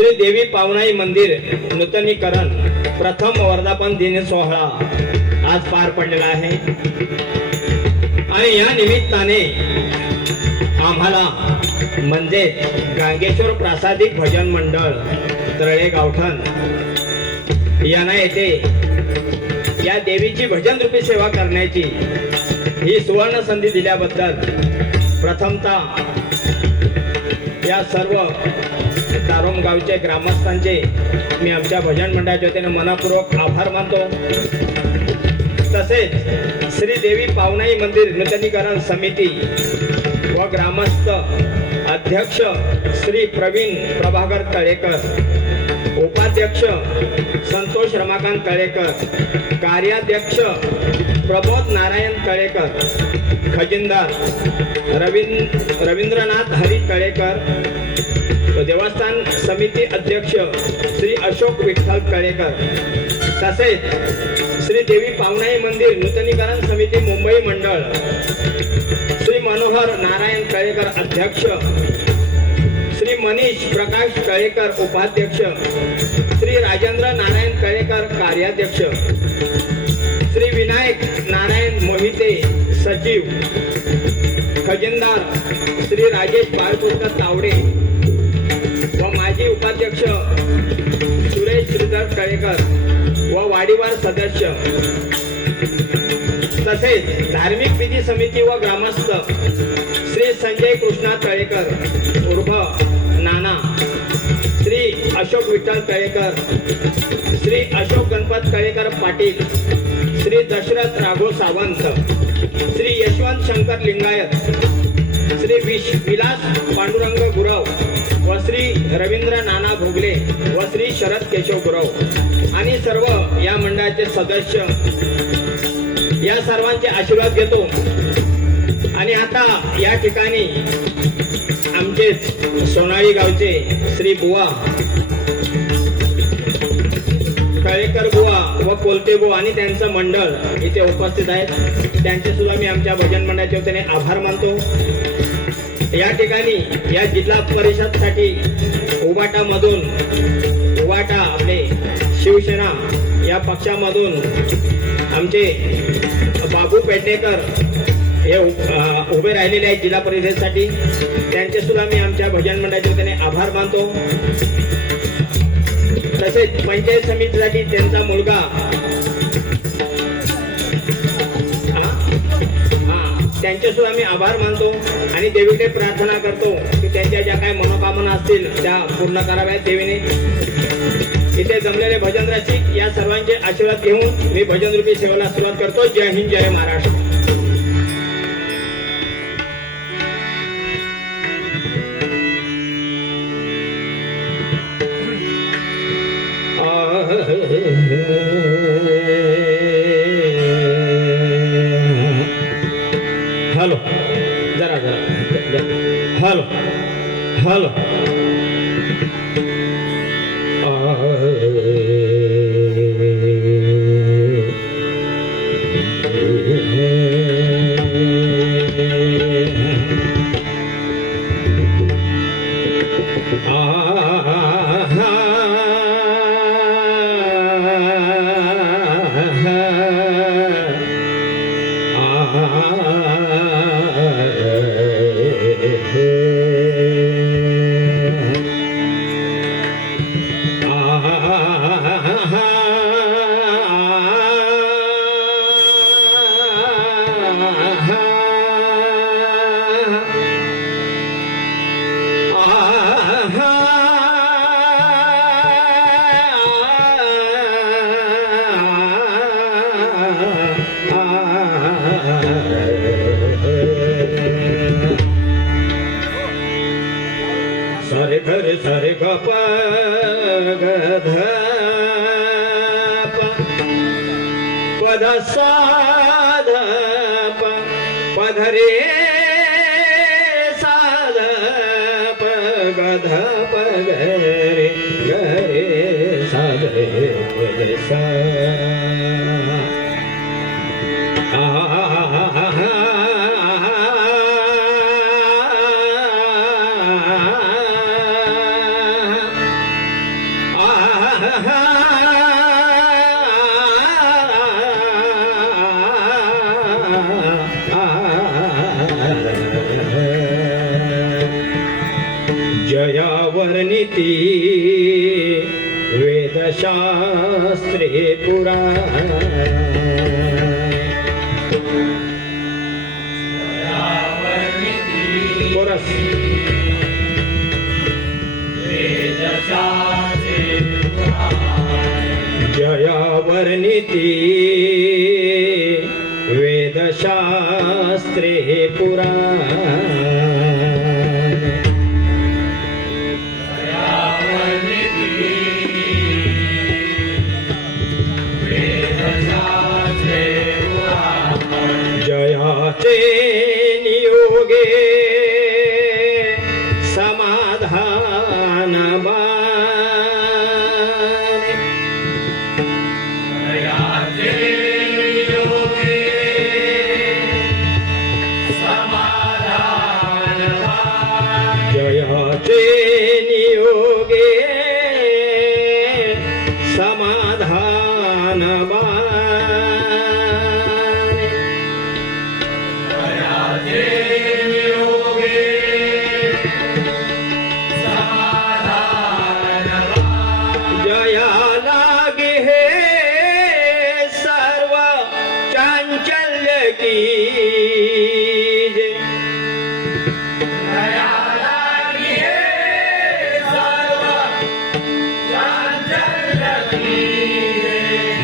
श्री देवी पावनाई मंदिर नूतनीकरण प्रथम वर्धापन दिन सोहळा आज पार पडलेला आहे आणि या निमित्ताने आम्हाला म्हणजे गांगेश्वर प्रासादिक भजन मंडळ तळे गावठण यांना येथे या देवीची भजन रूपी सेवा करण्याची ही सुवर्ण संधी दिल्याबद्दल प्रथमतः या सर्व दारोम गावचे ग्रामस्थांचे मी आमच्या भजन मंडळाच्या वतीने मनपूर्वक आभार मानतो। तसेच श्री देवी पावनाई मंदिर नूतनीकरण समिती व ग्रामस्थ अध्यक्ष श्री प्रवीण प्रभाकर तळेकर, उपाध्यक्ष संतोष रमाकांत तळेकर, कार्याध्यक्ष प्रबोध नारायण तळेकर, खजिनदार रवींद्रनाथ हरी तळेकर, देवस्थान समिती अध्यक्ष श्री अशोक विठ्ठल तळेकर, तसेच श्री देवी पावनाई मंदिर नूतनीकरण समिती मुंबई मंडळ श्री मनोहर नारायण तळेकर अध्यक्ष, श्री मनीष प्रकाश तळेकर उपाध्यक्ष, श्री राजेंद्र नारायण तळेकर कार्याध्यक्ष, श्री विनायक नारायण मोहिते सचिव, खजिनदार श्री राजेश बाळकृष्ण तावडे व माजी उपाध्यक्ष सुरेश श्रीधर तळेकर व वाडीवार सदस्य, तसेच धार्मिक विधी समिती व ग्रामस्थ श्री संजय कृष्णा तळेकर उर्फ नाना, श्री अशोक विठ्ठल तळेकर, श्री अशोक गणपत तळेकर पाटील, श्री दशरथ राघव सावंत, श्री यशवंत शंकर लिंगायत, श्री विलास पांडुरंग गुरव व श्री रवींद्र नाना भोगले व श्री शरद केशव गुरव आणि सर्व या मंडळाचे सदस्य या सर्वांचे आशीर्वाद घेतो। आणि आता या ठिकाणी आमचे सोनाळी गावचे श्री बुवा तळेकर बुवा व कोलते बुवा आणि त्यांचं मंडळ इथे उपस्थित आहेत, त्यांचे सुद्धा मी आमच्या भजन मंडळाच्या वतीने आभार मानतो। या ठिकाणी या जिल्हा परिषदसाठी उबाटा आपले शिवसेना या पक्षामधून आमचे बाबू पेडणेकर हे उभे राहिलेले आहेत जिल्हा परिषदेसाठी, त्यांचे सुद्धा मी आमच्या भजन मंडळाच्या वतीने आभार मानतो। तसेच पंचायत समितीसाठी त्यांचा मुलगा त्यांचे सुद्धा मी आभार मानतो आणि देवीकडे प्रार्थना करतो की त्यांच्या ज्या काही मनोकामना असतील त्या पूर्ण कराव्यात देवीने। इथे जमलेले भजन रसिक या सर्वांचे आशीर्वाद घेऊन मी भजन रूपी सेवेला सुरुवात करतो। जय हिंद, जय महाराष्ट्र। हॅलो जरा हॅलो हॅलो सारे खरे सारे ग प ग ध प प ध सा ध प प ध रे सा ध प ग ध प ग रे सा ध रे सा जयावर्णिती वेदशास्त्रे कोरस जयावर्णिती वेदशास्त्रे जयाचे नियोगे समाधान जयाचे नियोगे समाधान जया लागे हे सर्व चांचल्य की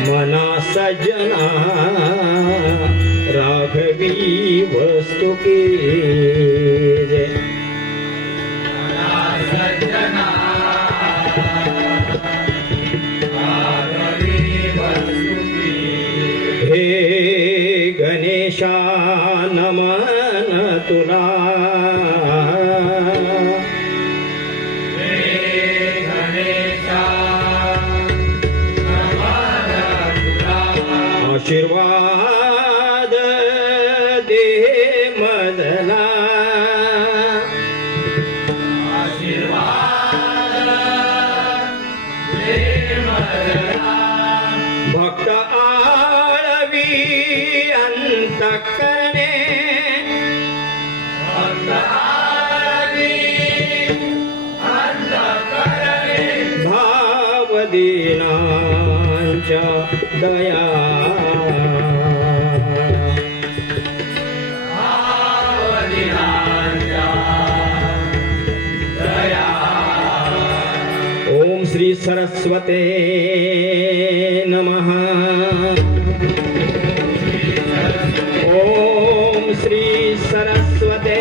मना सजना राघवी वस्तु की हे गणेशा नमन तुला आशीर्वाद दे मदना भक्त आळवी अंतःकरणे भावदीनांच्या दया ओम श्री सरस्वते नमः ओम श्री सरस्वते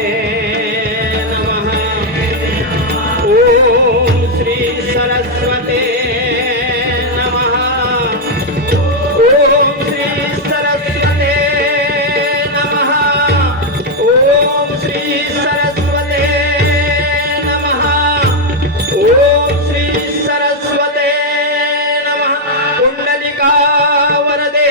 नमः ओम श्री सरस्वते नमः ओम श्री सरस्वते नमः ओम श्री सरस्वते नमः ओम श्री सरस्वते नमः कुंडलिका वरदे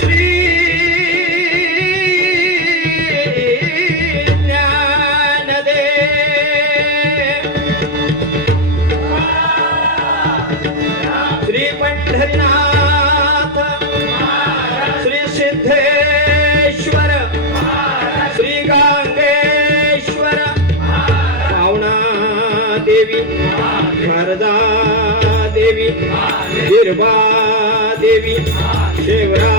श्री ज्ञानदे श्री पंढरीनाथ श्री सिद्धेश्वर श्री गांगेश्वर पावना देवी शारदा देवी गिरबा देवी शेवरा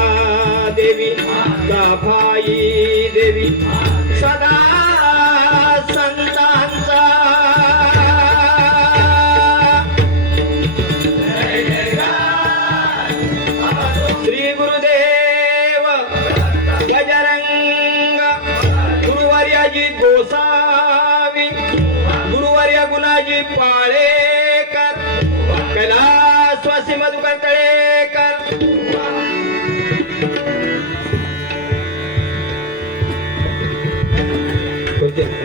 देवी काफाई देवी सदा संतांचा श्री गुरुदेव गजरंग गुरुवर्याजी गोसावी गुरुवर्य गुणाजी पाळेकर कैलासवासी मधुकर तळेकर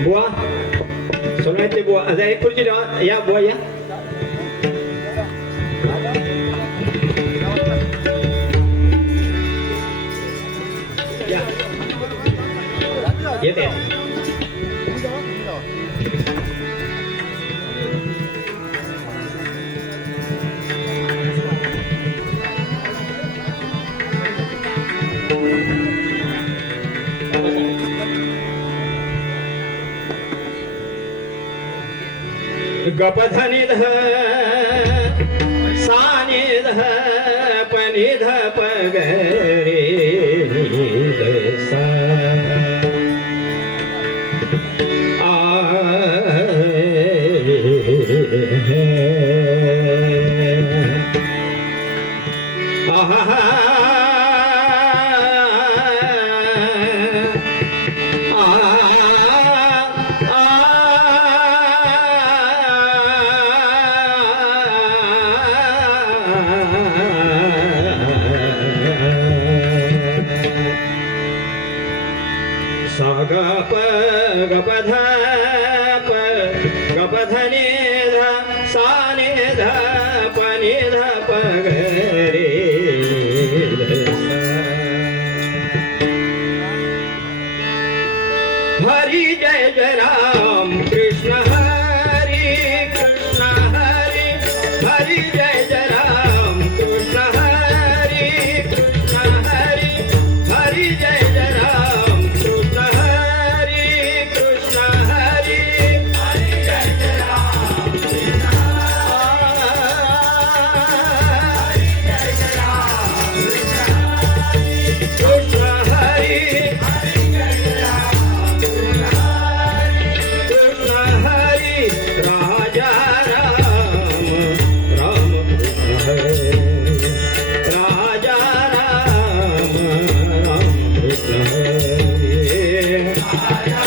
बुवा सोनायचे बुवा आता एक खुर्ची ठेवा या बुवा या येते गपधनि ध सानि ध पनि ध प ग रे नि ध सा गपधनि ध सानि ध पनि ध प ग रे हरि जय जय राम कृष्ण हरि कृष्ण हरि हरि जय जय राम कृष्ण हरि कृष्ण हरि हरि जय जय राम कृष्ण हरि कृष्ण हरि हरि जय जय राम कृष्ण हरि हरि जय जय राम कृष्ण हरि राजा राम राम कृष्ण हरि राजा राम राम कृष्ण हरि राजा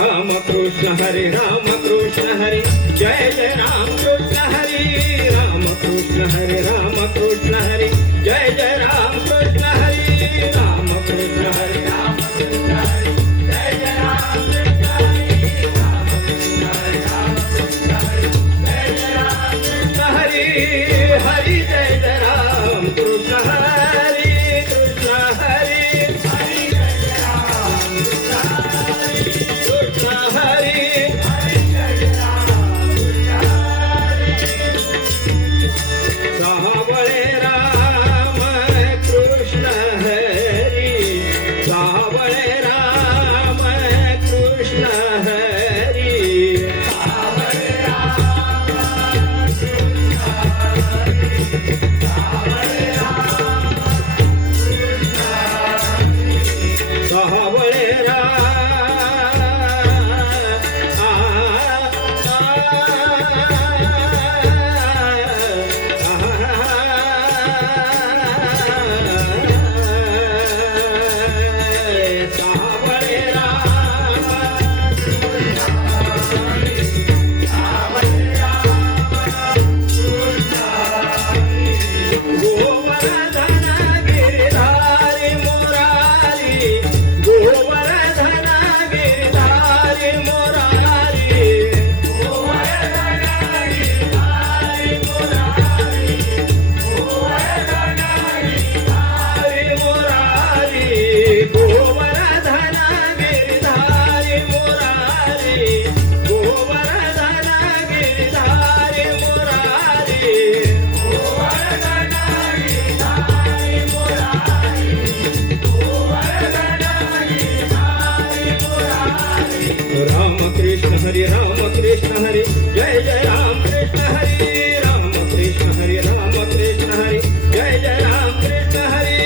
राम कृष्ण हरि राम कृष्ण हरि राम कृष्ण हरि जय जय राम कृष्ण हरि राम कृष्ण हरि राम कृष्ण हरि जय जय राम कृष्ण हरि राम कृष्ण हरि राम कृष्ण हरि जय जय राम कृष्ण हरि राम कृष्ण हरि राम कृष्ण हरि जय जय राम कृष्ण हरि हरि जय जय राम कृष्ण हरि कृष्ण हरि हरि जय जय राम कृष्ण हरि हरि जय जय राम सावळे राम कृष्ण हरि सावळे राम कृष्ण हरि सावळे गोवर्धन गिरिधारी मुरारी गोवर्धन गिरिधारी मुरारी गोवर्धन गिरिधारी मुरारी गोवर्धन गिरिधारी मुरारी गोवर्धन गिरिधारी मुरारी गोवर्धन गिरिधारी मुरारी राम कृष्ण हरि जय जय राम कृष्ण हरि राम कृष्ण हरि जय जय राम कृष्ण हरि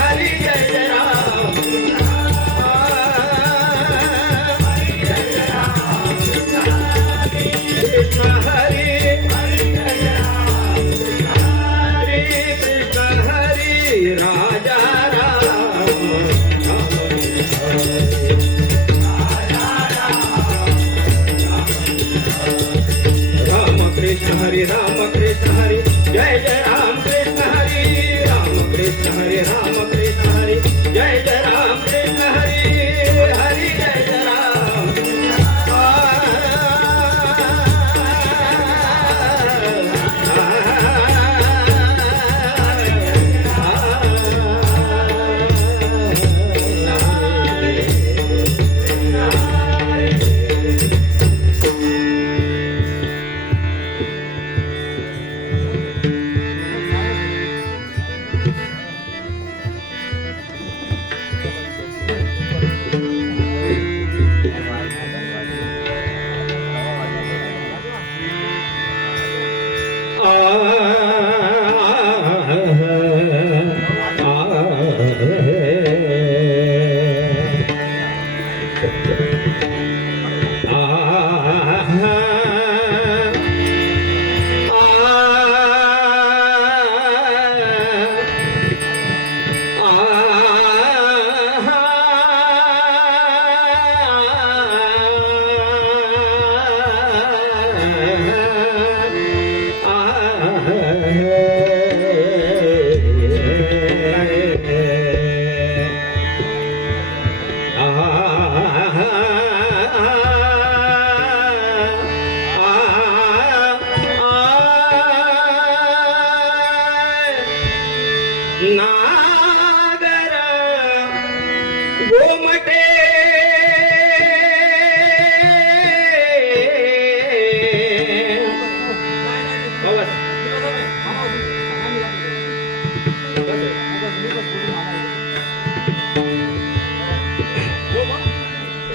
हरि जय जय राम कृष्ण हरि हरि कृष्ण हरि राजा राम राम कृष्ण हरि जय जय राम कृष्ण हरि राम कृष्ण हरि जय जय राम कृष्ण हरि हरि जय जय राम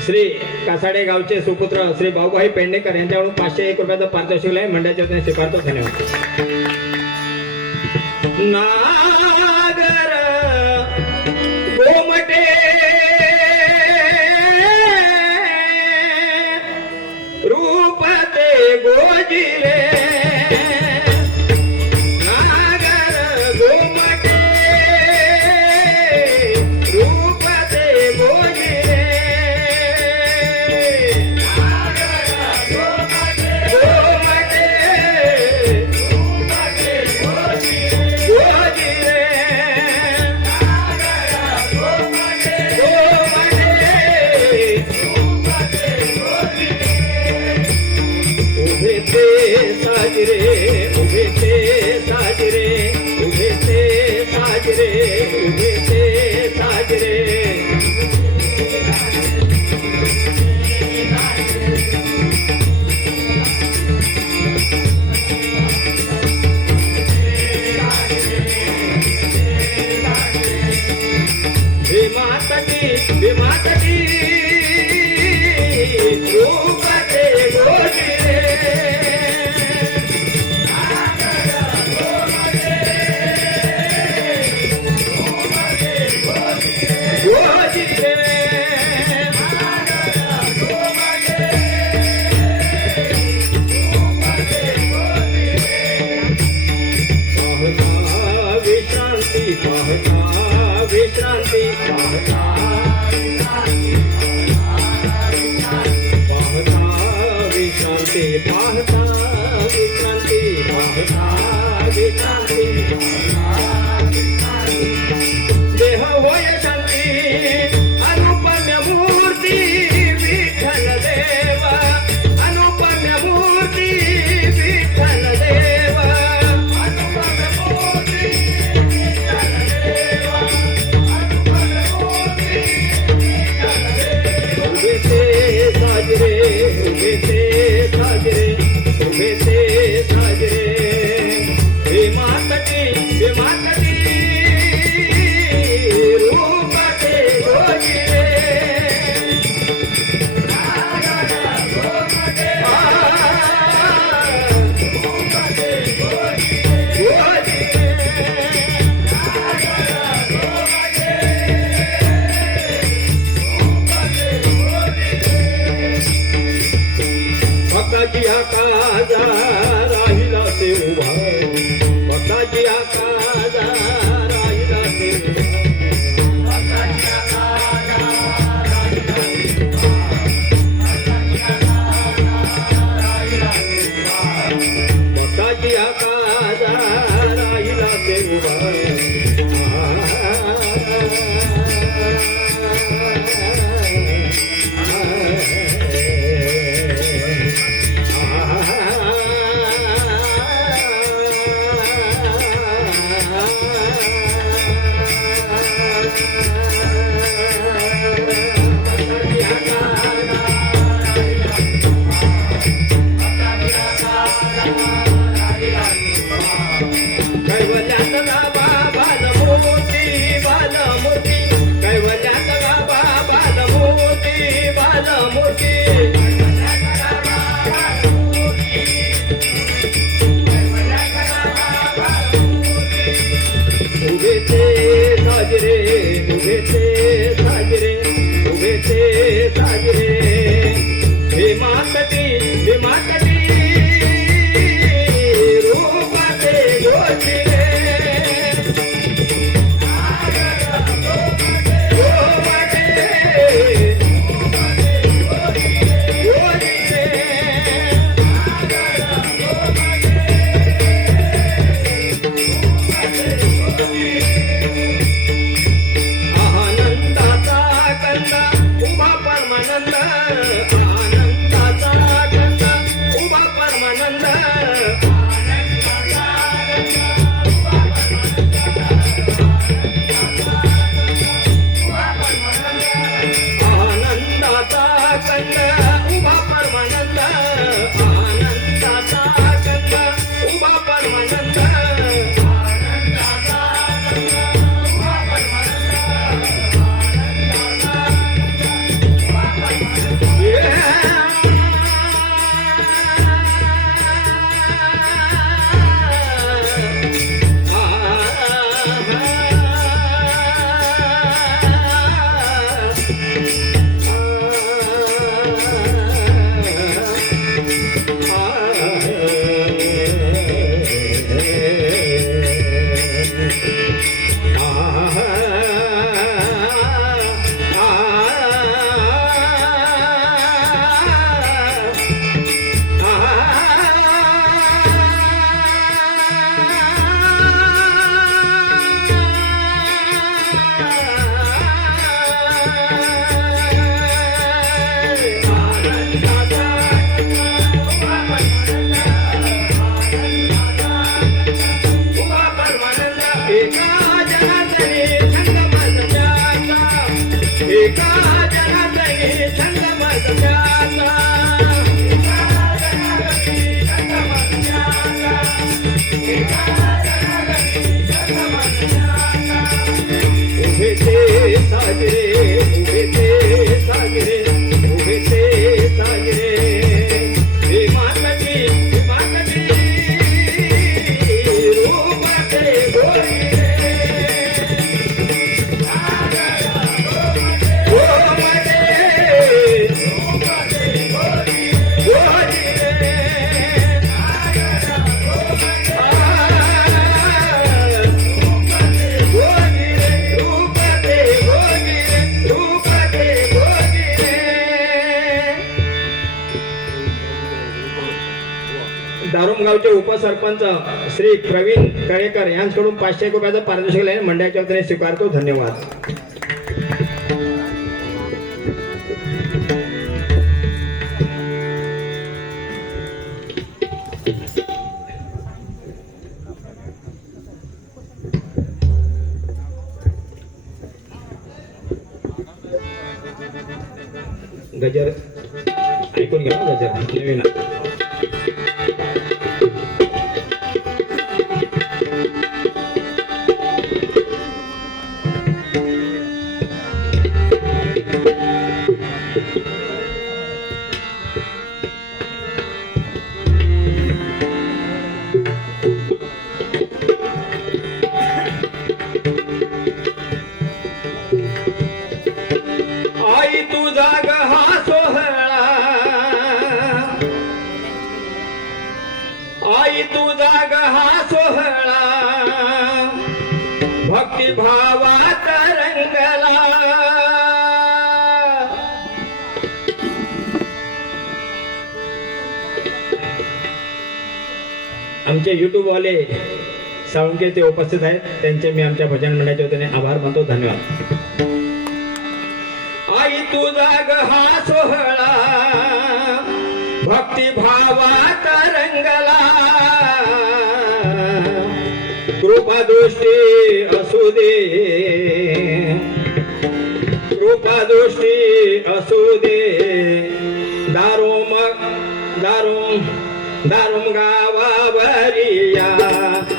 श्री कासाडे गावचे सुपुत्र श्री भाऊभाई पेडणेकर यांच्याकडून 501 रुपयाचं पारितोषिक आहे. मंडळाच्या वतीने स्वीकारतो. धन्यवाद. नागर गोमटे रूपते गोजिले देह होय शांती अनुपम्य मूर्ती विठ्ठल देवा अनुपम्य मूर्ती विठ्ठल देवा अनुपम्य मूर्ती विठ्ठल देवा अनुपम्य मूर्ती विठ्ठल देवा उभे ते साजरे उभे ते साजरे उभे ते साजरे हे मातटी रूपाचे गोजिरे भक्ताची आकाजा राहिला ते उभा भक्ताची आकाजा राहिला ते भक्ताची आकाजा राहिला ते उभा कळमगावचे उपसरपंच श्री प्रवीण कळेकर यांच्याकडून 500 रुपयाचं पारितोषिक लेणे मंडळाच्या वतीने स्वीकारतो. धन्यवाद. गजर ऐकून घ्या. गजर नवीन आई तुझा ग हा सोहळा, आई तुझा ग हा सोहळा भक्तिभावात रंगला. आमचे युट्यूब वाले साळुंके ते उपस्थित आहेत, त्यांचे मी आमच्या भजन मंडळाच्या वतीने आभार मानतो. धन्यवाद. आई तुझा ग हा सोहळा भक्तिभावात रंगला. कृपा दृष्टी असू दे, कृपा दृष्टी असू दे. दारुम दारुम दारुम गावावरिया.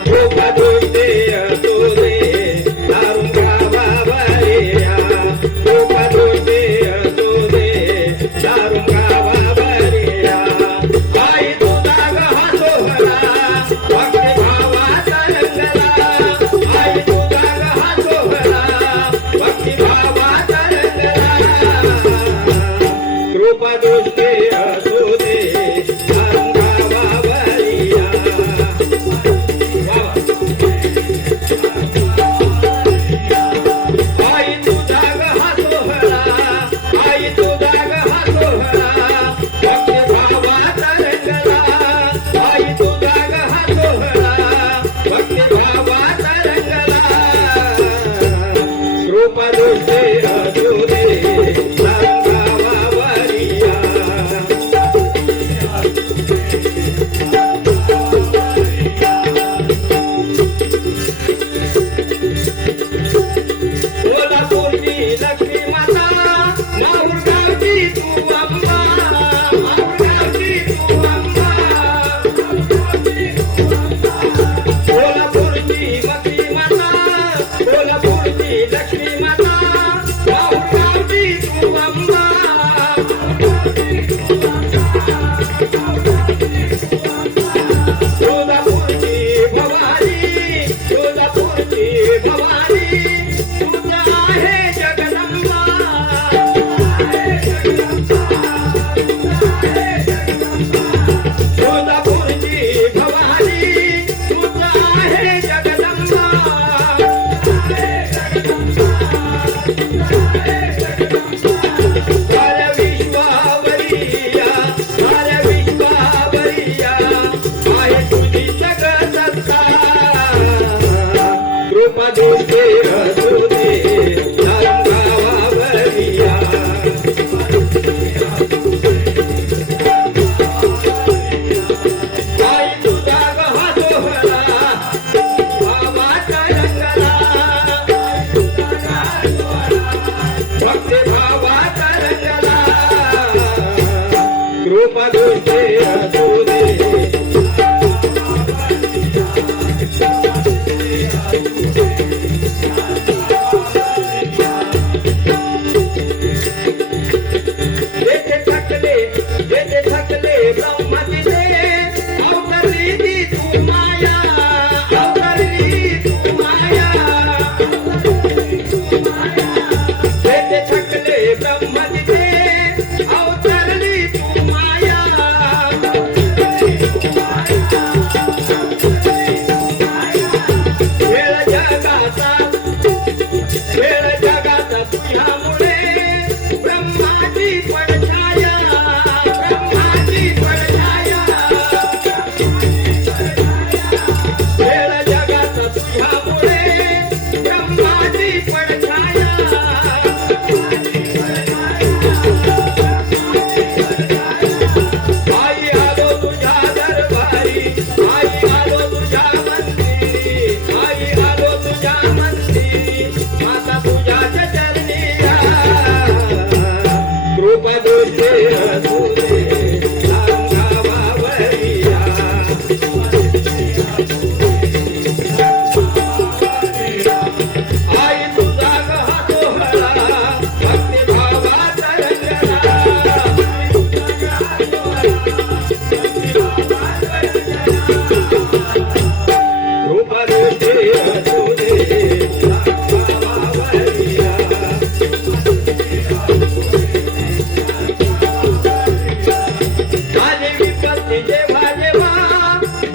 कृपा दृष्टी असू दे, दारुम गावावरिया. कृपा दृष्टी असू दे, दारुम गावावरिया. आई तुझा ग हा सोहळा भक्तिभावात रंगला. आई तुझा ग हा सोहळा भक्तिभावात रंगला. कृपा दृष्टी असू दे, दारुम गावावरिया. आई तुझा ग हा सोहळा, आई तुझा ग हा सोहळा भक्तिभावात रंगला. आई तुझा ग हा सोहळा भक्तिभावात रंगला. कृपा दृष्टी असू दे, दारुम गावावरिया. कोल्हापूरची लक्ष्मी माता, माहुरगावची तू अंबा, माहुरगावची तू अंबा. कोल्हापूरची मती माता, कोल्हापूरची लक्ष्मी माता, माहुरगावची तू अंबा. सोलापूरची भवानी, सोलापूरची भवानी तुझं आहे जगदंबा. सोलापूरची भवानी तुझं आहे जगदंबा. साऱ्या विश्वावरिया, साऱ्या विश्वावरिया आहे तुझी जग सत्ता. कृपा दृष्टी असू दे, दारुम गावावरिया. आई तुझा ग हा सोहळा भावात रंगला. भक्तिभावात रंगला. कृपा दृष्टी असू दे. येथे थकले, येथे थकले ब्रह्म तिथे अवतरली ती तू माया, अवतरली तू माया. येथे थकले ब्रह्म तिथे अवतरली तू माया. खेळ जगाचा, खेळ जगाचा तुझ्यामुळे ब्रह्माची पडछाया, ब्रह्माची पडछाया. दृष्टी असू दे अंगावावरिया. आई तुझा ग हा सोहळा भक्तिभावात रंगला. रूपदृष्टी असू दे अंगावावरिया. माझे विपत्ती जेव्हा जेव्हा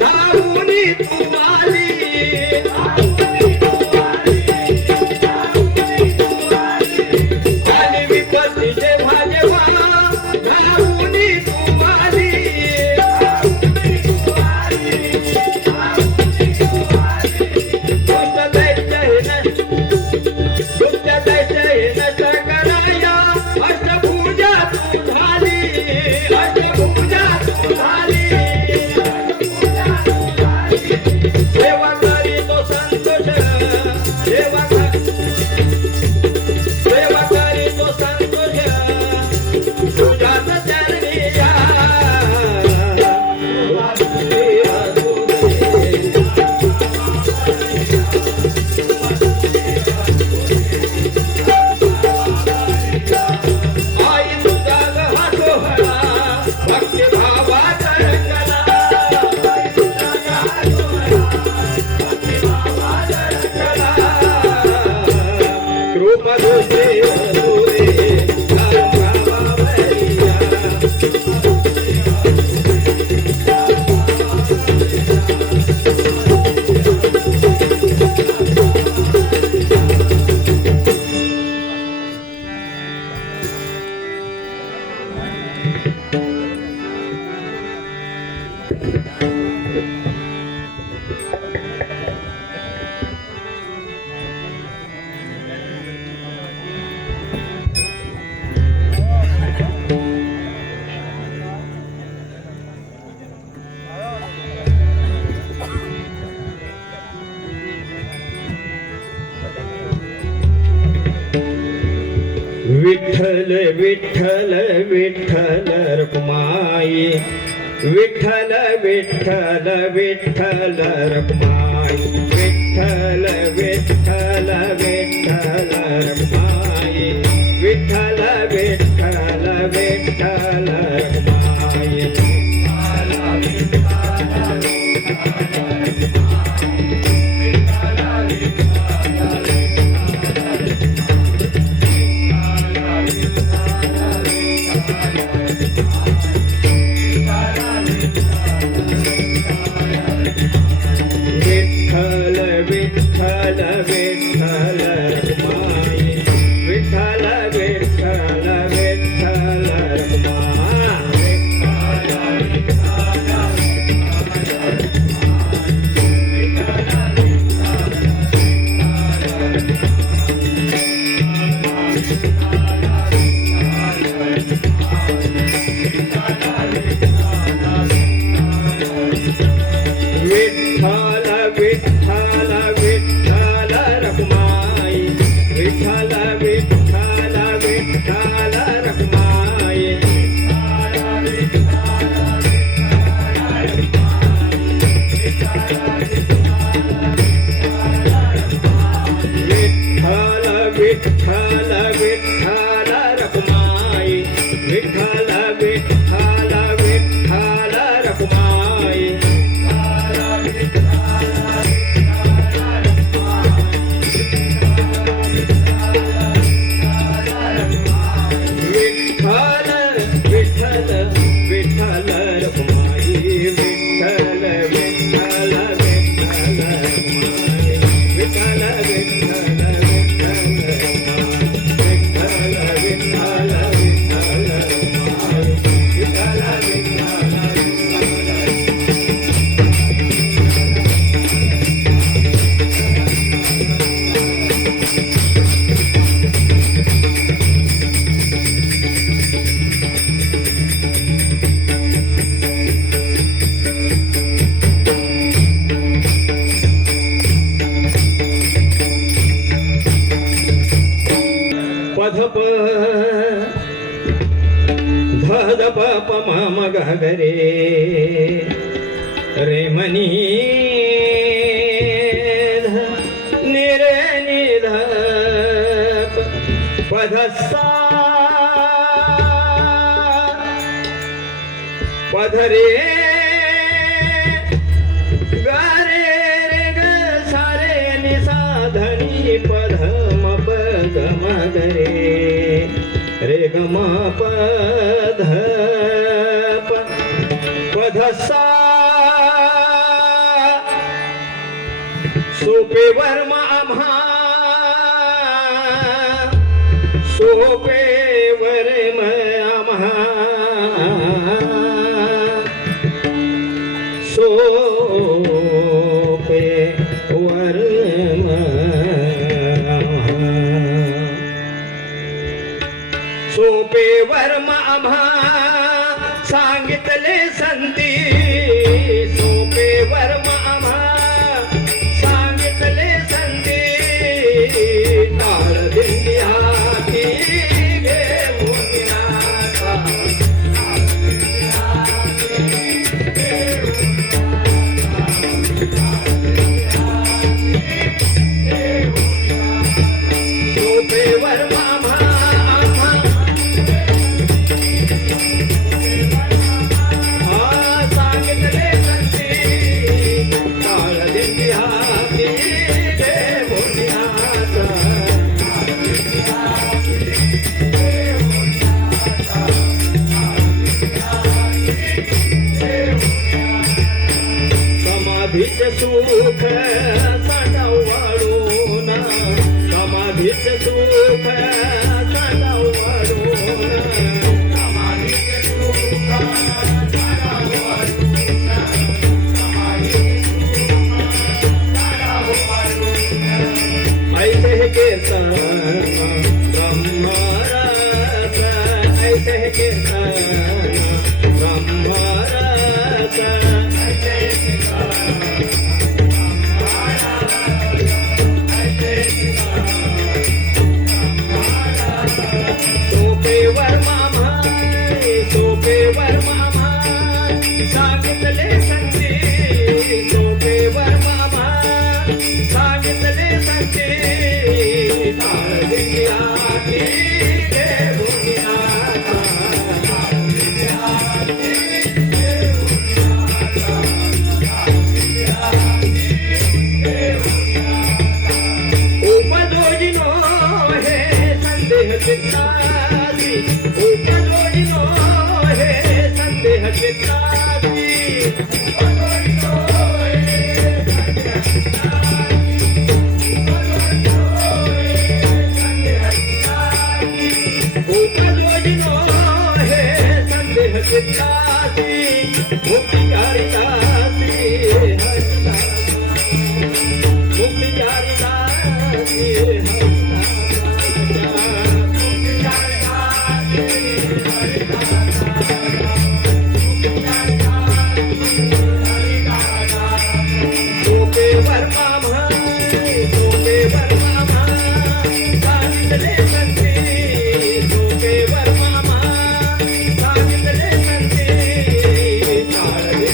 धावूनी तू आली. माझे विपत्ती जेव्हा जेव्हा धावूनी तू आली. दुष्ट दैत्य हे दुष्ट दैत्य हे नष्ट कराया. अष्टभुजा तू झाली. अष्टभुजा तू झाली. सेवा करी तो संतोष. सेवा करी तो संतोष. तुझ्याच चरणी या. आई तुझा ग हा सोहळा भक्तिभावात रंगला. कृपदृष्टी असू दे अंगावावरिया. विठ्ठल विठ्ठल विठ्ठल रखुमाई. विठ्ठल विठ्ठल विठ्ठल रखुमाई. विठ्ठल विठ्ठल विठ्ठल रखुमाई. विठ्ठल विठ्ठल विठ्ठल रखुमाई. विठ्ठल विठ्ठल विठ्ठल रखुमाई. विठ्ठल विठ्ठल विठ्ठल रखुमाई. विठ्ठल विठ्ठल विठ्ठल रखुमाई. विठ्ठल विठ्ठल विठ्ठल रखुमाई. विठ्ठल विठ्ठल विठ्ठल रखुमाई. विठ्ठल विठ्ठल विठ्ठल रखुमाई. विठ्ठल विठ्ठल विठ्ठल रखुमाई. विठ्ठल विठ्ठल विठ्ठल रखुमाई. विठ्ठल विठ्ठल विठ्ठल रखुमाई. विठ्ठल विठ्ठल विठ्ठल रखुमाई. विठ्ठल विठ्ठल ध प प म म ग ग रे रे मनी ध नि रे नि ध प ध सा प ध रे ग रे रे ग सा रे नि सा ध नि प ध म प ग म ग रे रे ग म प ध प प ध सा सोपेवर म आम्हा सोपेवर म आम्हा सोपेवर म सोपेवर म आम्हा सांगितले संती सोपेवर म आम्हा सांगितले संती टाळ दिंडी हाती घेऊन आता सोपेवर म समाधीचे सुख साठाऊ वाढून समाधीचे सुख साठाऊ वाढून समाधीचे सुख साठाऊ वाढून ऐसे हे कीर्तन ब्रह्मरस ऐसे हे कीर्तन ब्रह्मरस सोपेवर मामा सोपेवर मामा सांगितले संती सोपेवर मामा सांगितले संती टाळ दिंडी हाती घेऊन आता उपदोजिनो हे संदेह चित्तादी उपदोजिनो हे संदेह चित्तादी उपदोजिनो हे संदेह चित्तादी मुक्ती हरिदासी मुक्ती हरिदासी सोपेवर मामा सोपेवर मामा सांगितले संती सोपेवर मामा सांगितले संती टाळ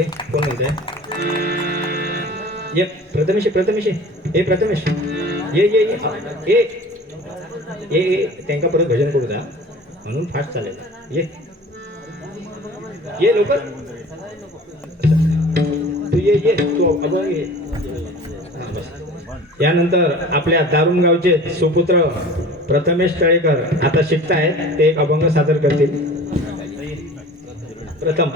ये कोण म्हणते ये प्रथमेश हे प्रथमेश ये ये ये ये ये ये त्यांना परत भजन करू द्या म्हणून फास्ट चालेल ये लवकर तू ये तू अगं ये हा, बस. यानंतर आपल्या दारुण गावचे सुपुत्र प्रथमेश तळेकर आता शिकतायत ते एक अभंग सादर करतील प्रथम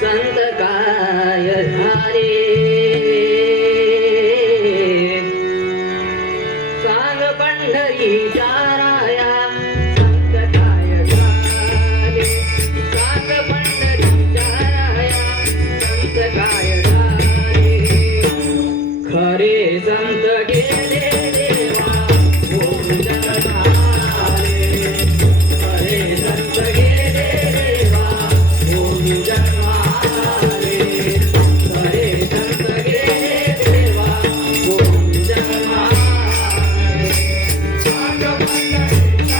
संत काय झाले सांग पंढरीच्या राया संत काय झाले सांग पंढरीच्या राया संत काय झाले खरे संत गेले देवा बोल जगमाले खरे संत गेले देवा बोल जगमाले खरे संत गेले देवा बोल जगमाले सांग पंढरीच्या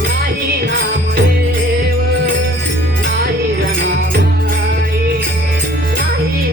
नाही नामदेव नाही रमाबाई नाही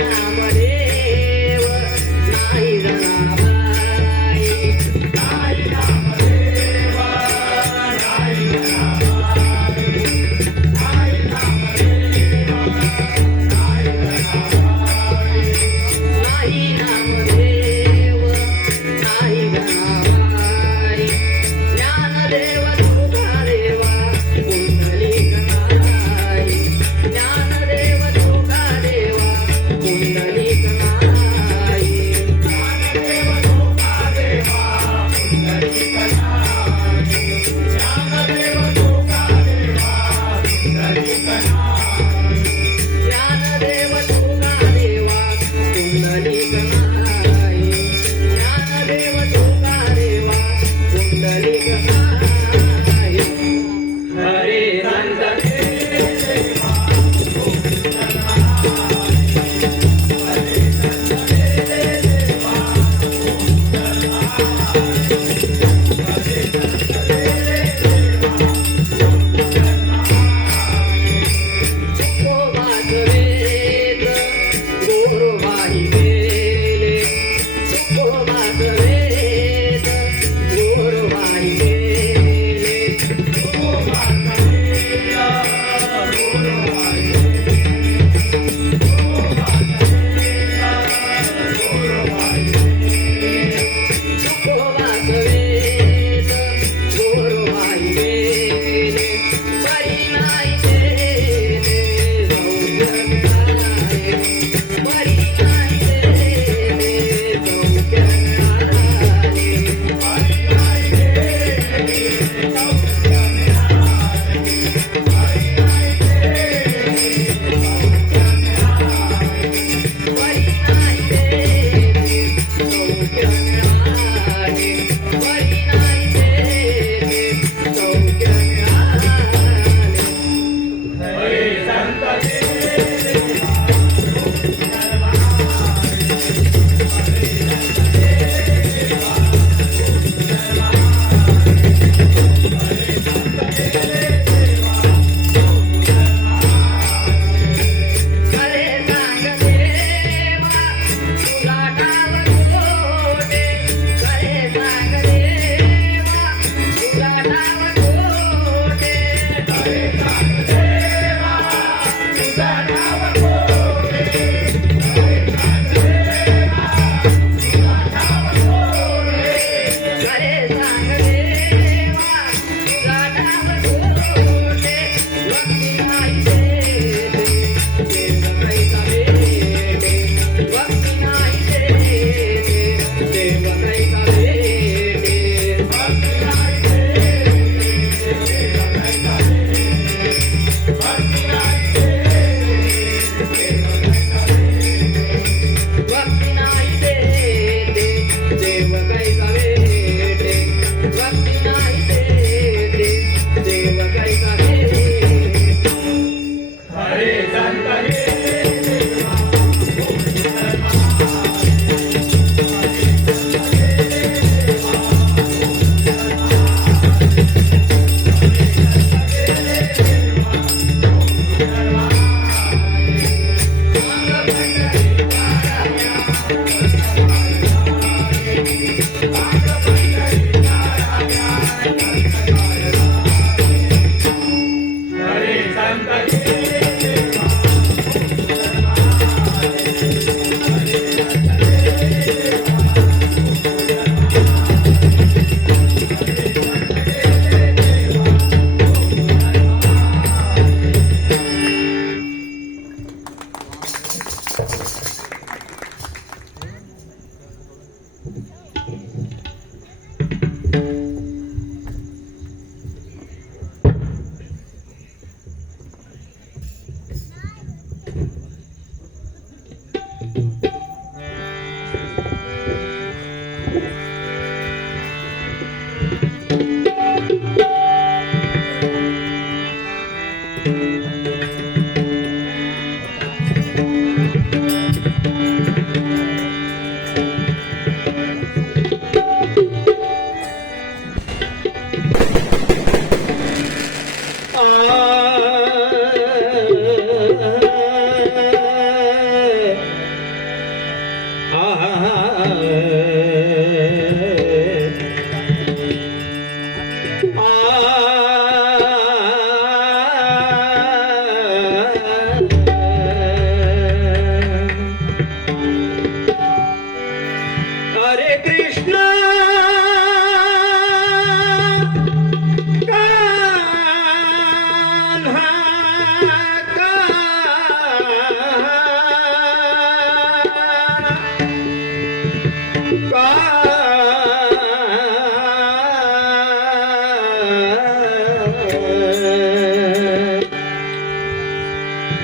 हरे कृष्ण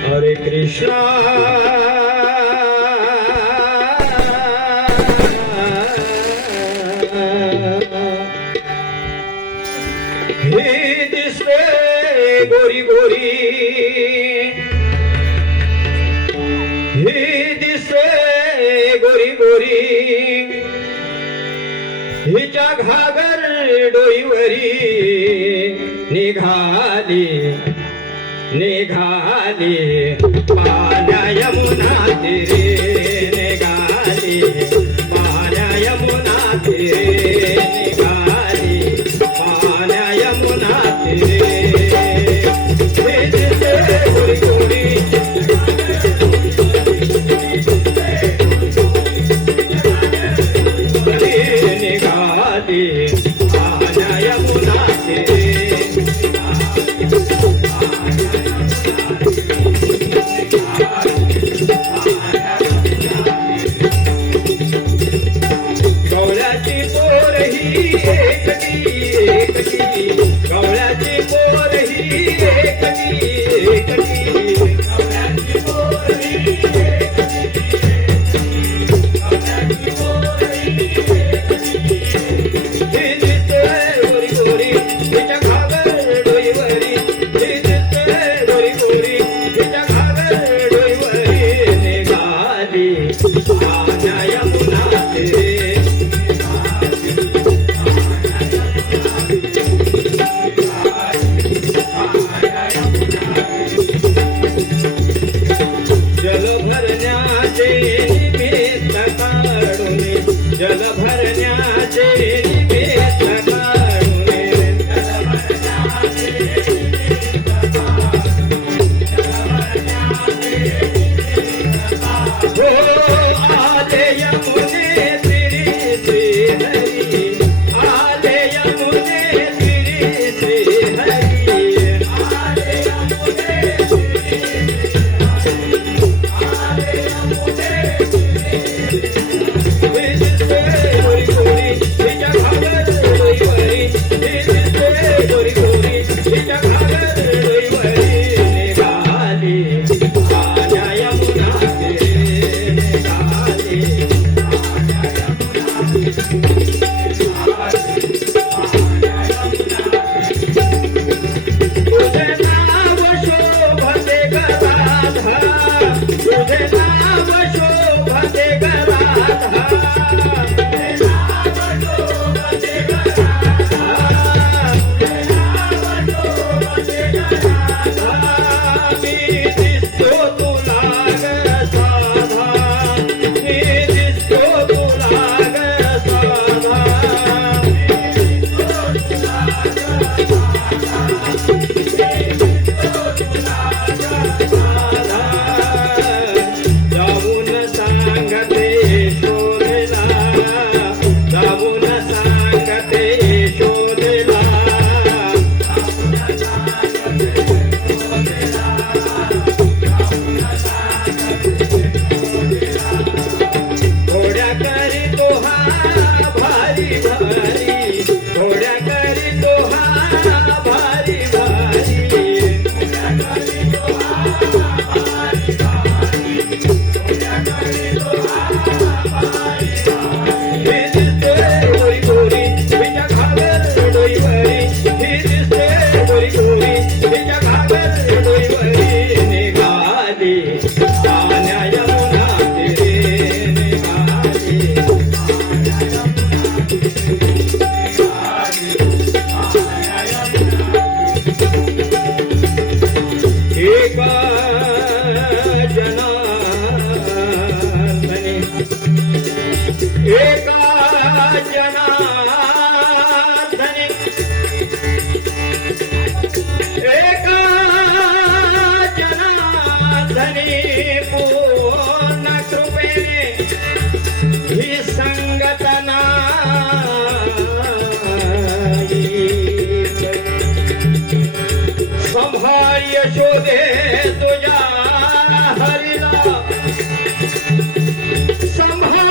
हरे कृष्णा हे दिसते गोरी गोरी हे दिसते गोरी गोरी हिच्या घागर डोईवरी निघाली निघाली पाण्या यमुना तीरे निघाली पाण्या यमुना तीरे निघाली पाण्या यमुना तीरे हे दिसते गोरी गोरी निघाली पाण्या यमुना तीरे गवळ्याची पोर ही एकटी गवळ्याची पोर ही एकटी गवळ्याची पोर ही गोरी गोरी तिच्या घागर डोईवरी गोरी गोरी तिच्या घागर डोईवरी निघाली पाण्या यमुना तीरे जल भरण्याचे निमित्त काढून जल भरण्याचे निमित्त काढून आले यमुने तीरी श्री हरी आले यमुने तीरी श्री हरी आले गोरी गोरी तिच्या घागर डोईवरी गोरी गोरी तिच्या घागर डोईवरी निघाली पाण्या यमुना तीरे एका जनार्दनी एका जनार्दनी पूर्ण कृपेने ही संगत नाही संभाळ यशोदे तुझ्या हरीला संभाळ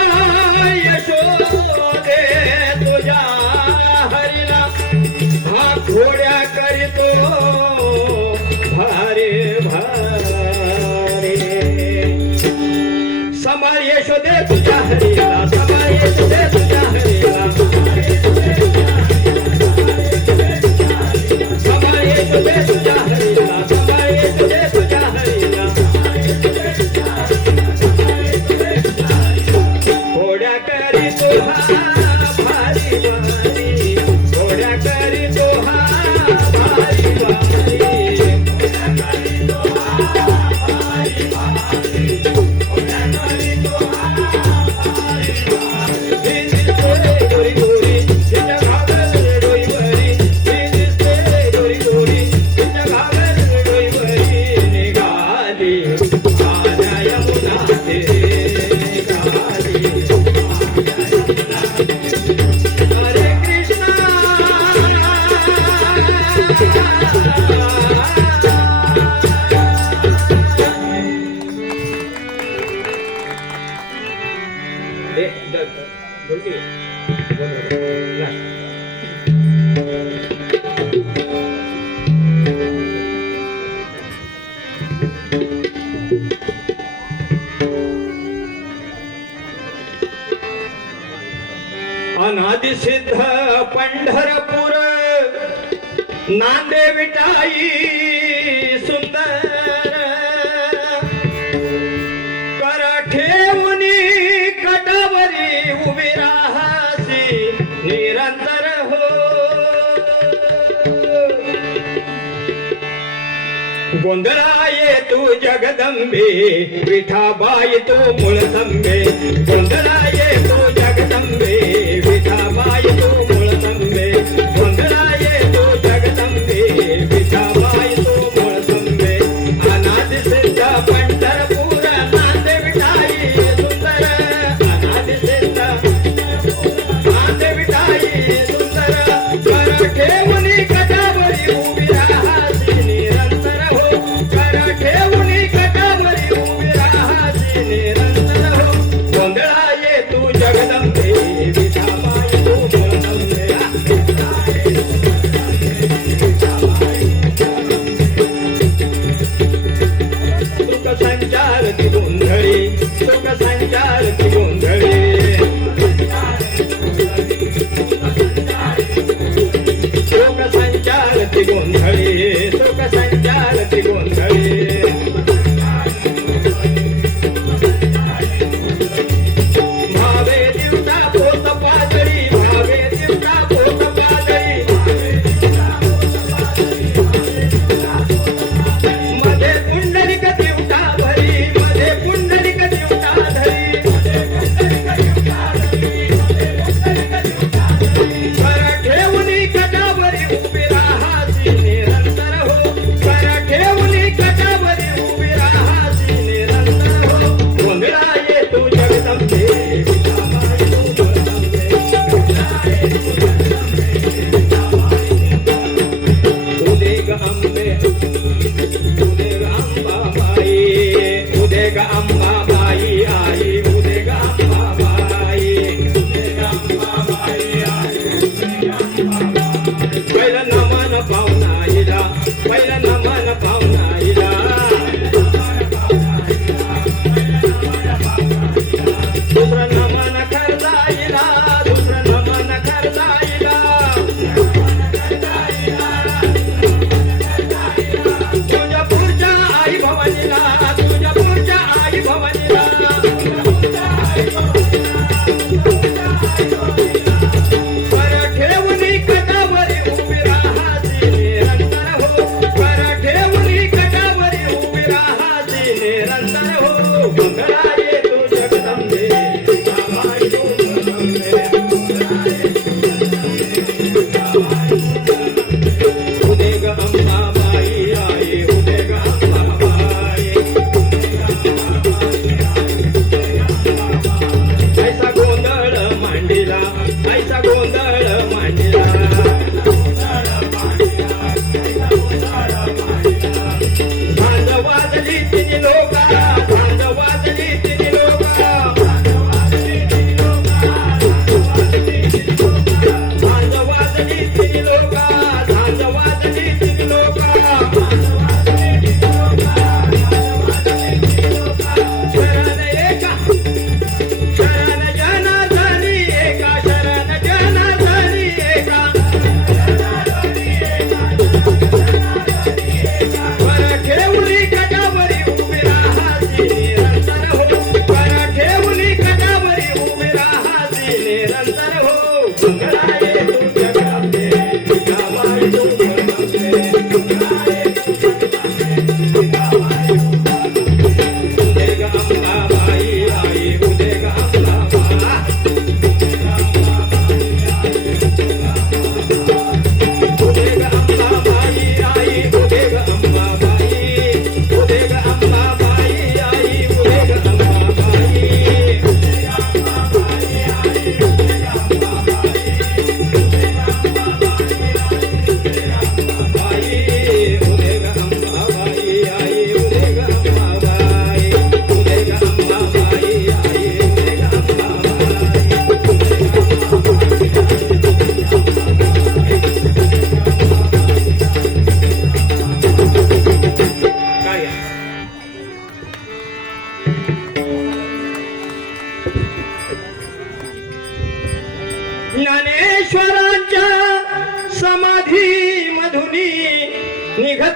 यशोदे तुझ्या हरीला हा घोड्या करीतो भारे भारे संभाळ यशोदे तुझ्या हरीला संभाळ यशोदे तुझ्या हरीला संभाळ यशोदे तुझ्या हरीला संभाळ यशोदे तुझ्या हरीला घोड्या करीतो हा भारी भारी घोड्या करीतो हा भारी भारी गोरी गोरी तिच्या घागरत डोईवरी दिसते गोरी गोरी तिच्या घागरत डोईवरी निघाली आल्या यमुना निघाली हरे कृष्णा अनादि सिद्ध पंढरपूर नांदे विटाई सुंदर कर ठेवणी कटावरी उभी राहासी निरंतर हो गोंधळाये तू जगदंबे विठाबाई तू मूळतंबे गोंधळाये तू जगदंबे विठाबाई तू मूळतंबे गोंधळाये तू जगदंबे विठाबाई तू मूळतंबे अनादि सिद्ध पंढरपूर नांदे विठाई सुंदर अनादि सिद्ध नांदे विठाई सुंदर कर ठेवणी कटावरी उभी राहासी निरंतर हो कर ठेवणी कटावरी उभी राहासी निरंतर हो गोंधळाये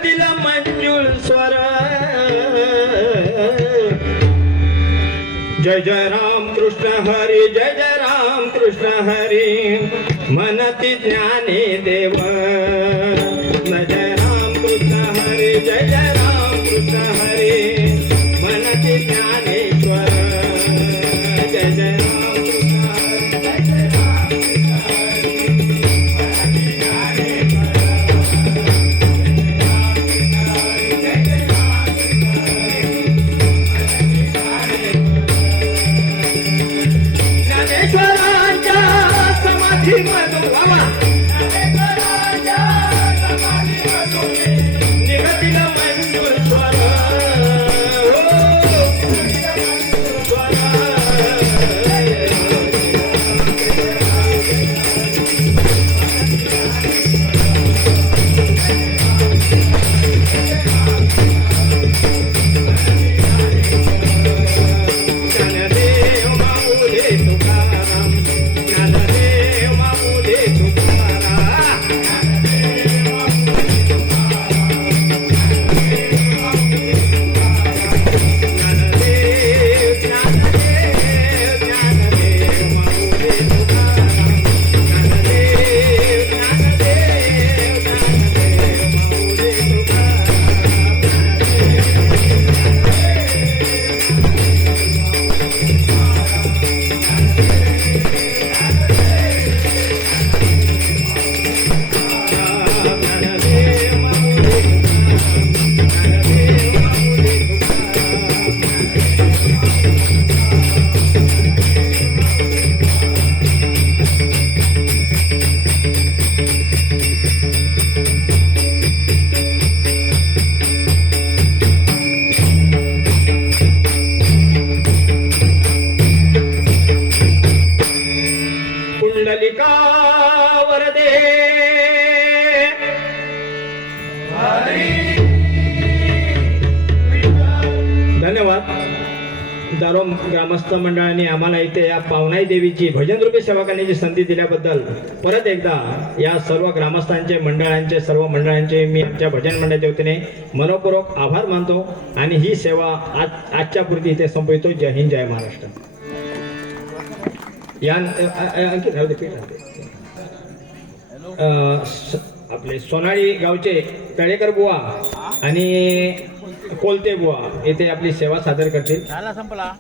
निघतील मंजुळ स्वर जय जय राम कृष्ण हरी जय जय राम कृष्ण हरी मनती ज्ञानी देव जय राम कृष्ण हरी जय जय राम कृष्ण हरी मनती ज्ञानेश्वर जय जय राम कृष्ण हरी जय जय राम कृष्ण हरी मनती ज्ञानेश्वर जय जय राम कृष्ण हरी ज्ञानेश्वरांच्या समाधी मधून निघतील मंजूर स्वर ज्ञानदेव माऊली तुकाराम ज्ञानदेव माऊली तुकाराम ज्ञानदेव ज्ञानदेव ज्ञानदेव माऊली तुकाराम ज्ञानदेव ज्ञानदेव ज्ञानदेव माऊली कुंडलिका वरदे धन्यवाद. दारोम ग्रामस्थ मंडळाने आम्हाला इथे या पावनाई देवीची भजन रूपी सेवा करण्याची संधी दिल्याबद्दल परत एकदा या सर्व ग्रामस्थांचे मंडळांचे सर्व मंडळांचे मी आमच्या भजन मंडळाच्या वतीने मनपूर्वक आभार मानतो आणि ही सेवा आजच्या पुरती इथे संपवितो. जय हिंद जय महाराष्ट्र. या अंकित राहू दे, पीठ राहू दे. आपले सोनाळी गावचे तळेकर बुवा आणि कोलते बुवा येथे आपली सेवा सादर करतील. झाला संपला.